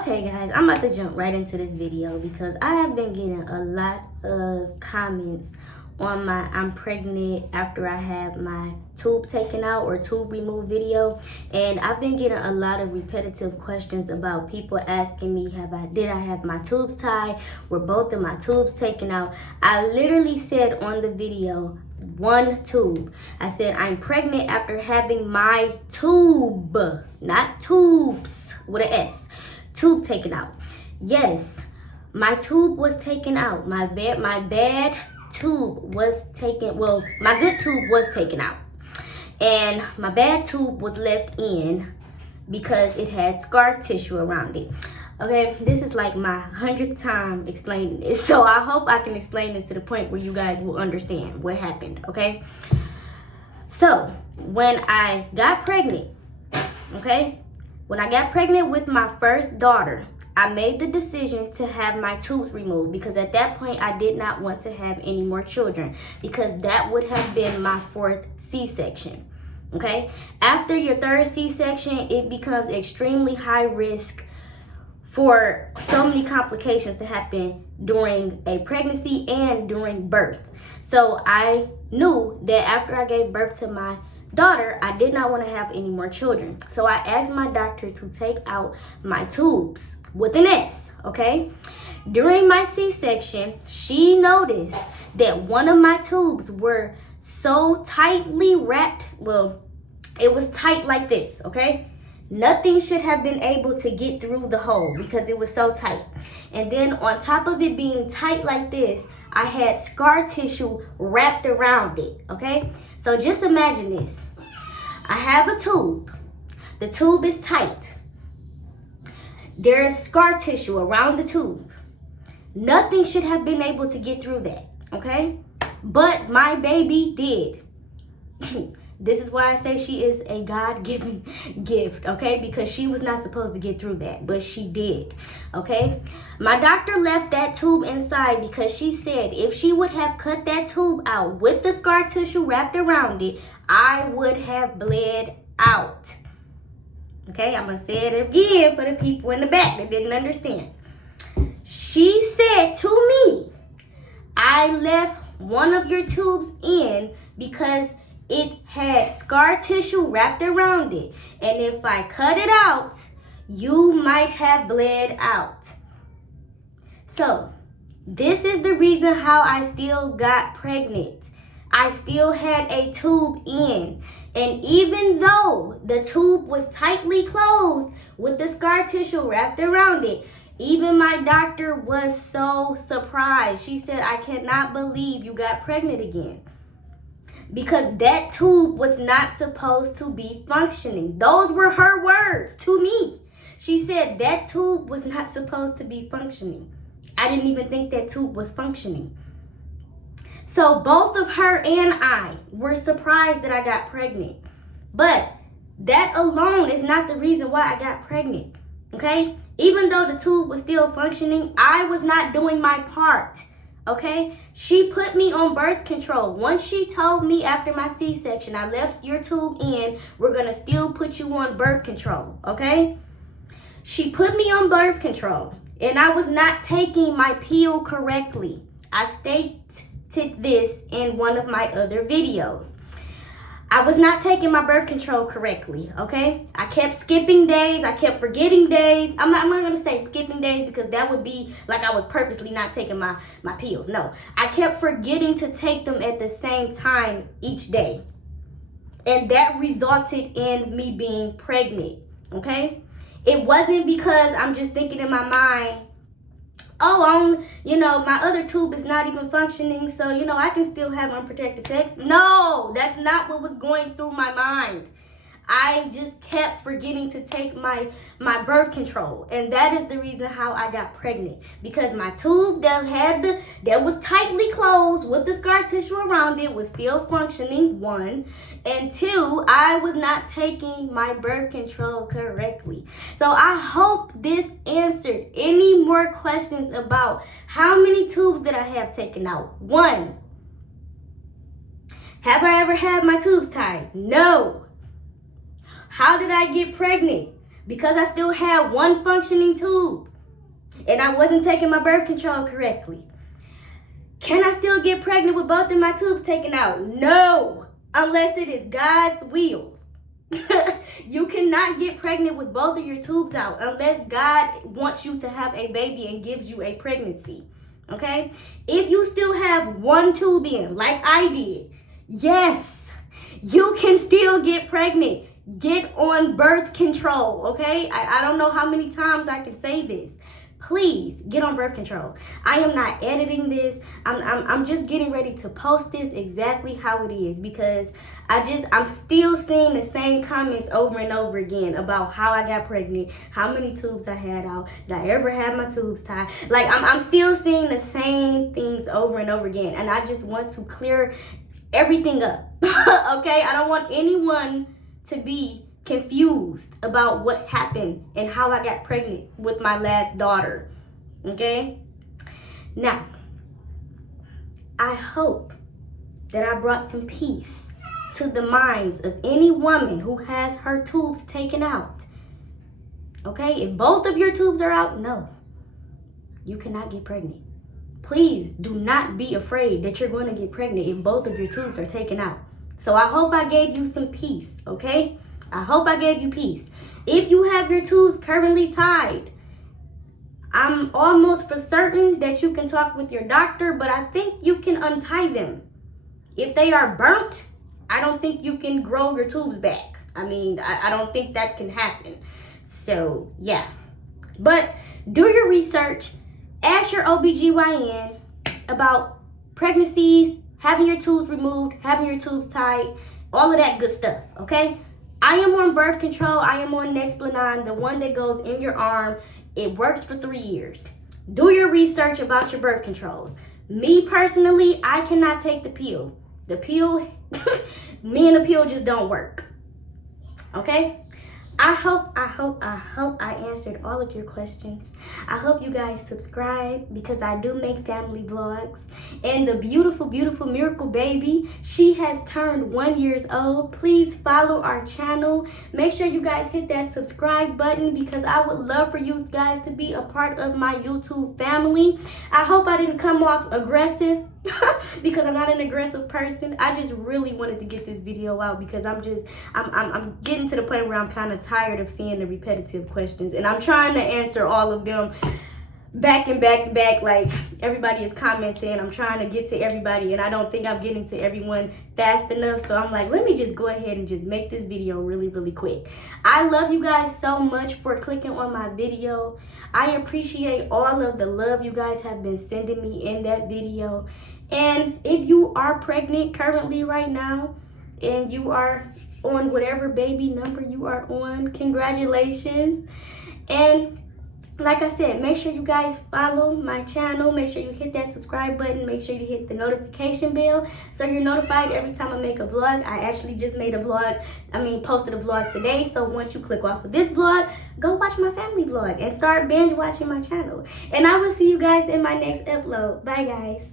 Okay guys, I'm about to jump right into this video because I have been getting a lot of comments on my I'm pregnant after I have my tube taken out or tube removed video, and I've been getting a lot of repetitive questions about people asking me did I have my tubes tied, were both of my tubes taken out. I literally said on the video one tube. I said I'm pregnant after having my tube, not tubes with an S. Tube taken out. Yes, my tube was taken out. My bad tube was taken. Well, my good tube was taken out, and my bad tube was left in because it had scar tissue around it. Okay, this is like my 100th time explaining this, so I hope I can explain this to the point where you guys will understand what happened. Okay, so when I got pregnant, when I got pregnant with my first daughter, I made the decision to have my tubes removed because at that point I did not want to have any more children because that would have been my fourth C-section. Okay, after your third C-section, it becomes extremely high risk for so many complications to happen during a pregnancy and during birth. So I knew that after I gave birth to my daughter, I did not want to have any more children. So I asked my doctor to take out my tubes with an S, okay? During my C-section, she noticed that one of my tubes were so tightly wrapped. Well, it was tight like this, okay? Nothing should have been able to get through the hole because it was so tight. And then on top of it being tight like this, I had scar tissue wrapped around it, okay? So just imagine this. I have a tube. The tube is tight. There is scar tissue around the tube. Nothing should have been able to get through that, okay? But my baby did. This is why I say she is a God-given gift, okay? Because she was not supposed to get through that, but she did, okay? My doctor left that tube inside because she said if she would have cut that tube out with the scar tissue wrapped around it, I would have bled out. Okay, I'm going to say it again for the people in the back that didn't understand. She said to me, I left one of your tubes in because it had scar tissue wrapped around it. And if I cut it out, you might have bled out. So, this is the reason how I still got pregnant. I still had a tube in. And even though the tube was tightly closed with the scar tissue wrapped around it, even my doctor was so surprised. She said, I cannot believe you got pregnant again. Because that tube was not supposed to be functioning. Those were her words to me. She said that tube was not supposed to be functioning. I didn't even think that tube was functioning. So both of her and I were surprised that I got pregnant. But that alone is not the reason why I got pregnant. Okay? Even though the tube was still functioning, I was not doing my part. Okay, she put me on birth control. Once she told me after my C-section, I left your tube in, we're going to still put you on birth control. Okay, she put me on birth control and I was not taking my pill correctly. I stated this in one of my other videos. I was not taking my birth control correctly, okay? I kept skipping days. I kept forgetting days. I'm not going to say skipping days because that would be like I was purposely not taking my pills. No, I kept forgetting to take them at the same time each day. And that resulted in me being pregnant, okay? It wasn't because I'm just thinking in my mind, my other tube is not even functioning, so, I can still have unprotected sex. No, that's not what was going through my mind. I just kept forgetting to take my birth control. And that is the reason how I got pregnant. Because my tube that was tightly closed with the scar tissue around it was still functioning, one. And two, I was not taking my birth control correctly. So I hope this answered any more questions about how many tubes did I have taken out. One, have I ever had my tubes tied? No. How did I get pregnant? because I still had one functioning tube and I wasn't taking my birth control correctly, can I still get pregnant with both of my tubes taken out? No, unless it is God's will. You cannot get pregnant with both of your tubes out unless God wants you to have a baby and gives you a pregnancy. Okay? If you still have one tube in, like I did, yes, you can still get pregnant. Get on birth control, okay? I don't know how many times I can say this. Please get on birth control. I am not editing this. I'm just getting ready to post this exactly how it is, because I'm still seeing the same comments over and over again about how I got pregnant, how many tubes I had out, did I ever have my tubes tied? Like I'm still seeing the same things over and over again, and I just want to clear everything up. Okay? I don't want anyone to be confused about what happened and how I got pregnant with my last daughter. Okay? Now, I hope that I brought some peace to the minds of any woman who has her tubes taken out. Okay? If both of your tubes are out, no, you cannot get pregnant. Please do not be afraid that you're going to get pregnant if both of your tubes are taken out. So I hope I gave you some peace, okay? I hope I gave you peace. If you have your tubes currently tied, I'm almost for certain that you can talk with your doctor, but I think you can untie them. If they are burnt, I don't think you can grow your tubes back. I mean, I don't think that can happen. So, yeah. But do your research. Ask your OBGYN about pregnancies, having your tubes removed, having your tubes tied, all of that good stuff, okay? I am on birth control. I am on Nexplanon, the one that goes in your arm. It works for 3 years. Do your research about your birth controls. Me personally, I cannot take the pill. The pill, me and the pill just don't work, okay? I hope I answered all of your questions. I hope you guys subscribe, because I do make family vlogs. And the beautiful, beautiful miracle baby, she has turned 1 year old. Please follow our channel. Make sure you guys hit that subscribe button, because I would love for you guys to be a part of my YouTube family. I hope I didn't come off aggressive because I'm not an aggressive person. I just really wanted to get this video out, because I'm getting to the point where I'm kind of tired of seeing the repetitive questions, and I'm trying to answer all of them back and back and back. Like, everybody is commenting. I'm trying to get to everybody, and I don't think I'm getting to everyone fast enough. So I'm like, let me just go ahead and just make this video really, really quick. I love you guys so much for clicking on my video. I appreciate all of the love you guys have been sending me in that video. And if you are pregnant currently right now, and you are on whatever baby number you are on, congratulations. And like I said, make sure you guys follow my channel. Make sure you hit that subscribe button. Make sure you hit the notification bell so you're notified every time I make a vlog. I actually just made a vlog, posted a vlog today. So once you click off of this vlog, go watch my family vlog and start binge watching my channel. And I will see you guys in my next upload. Bye, guys.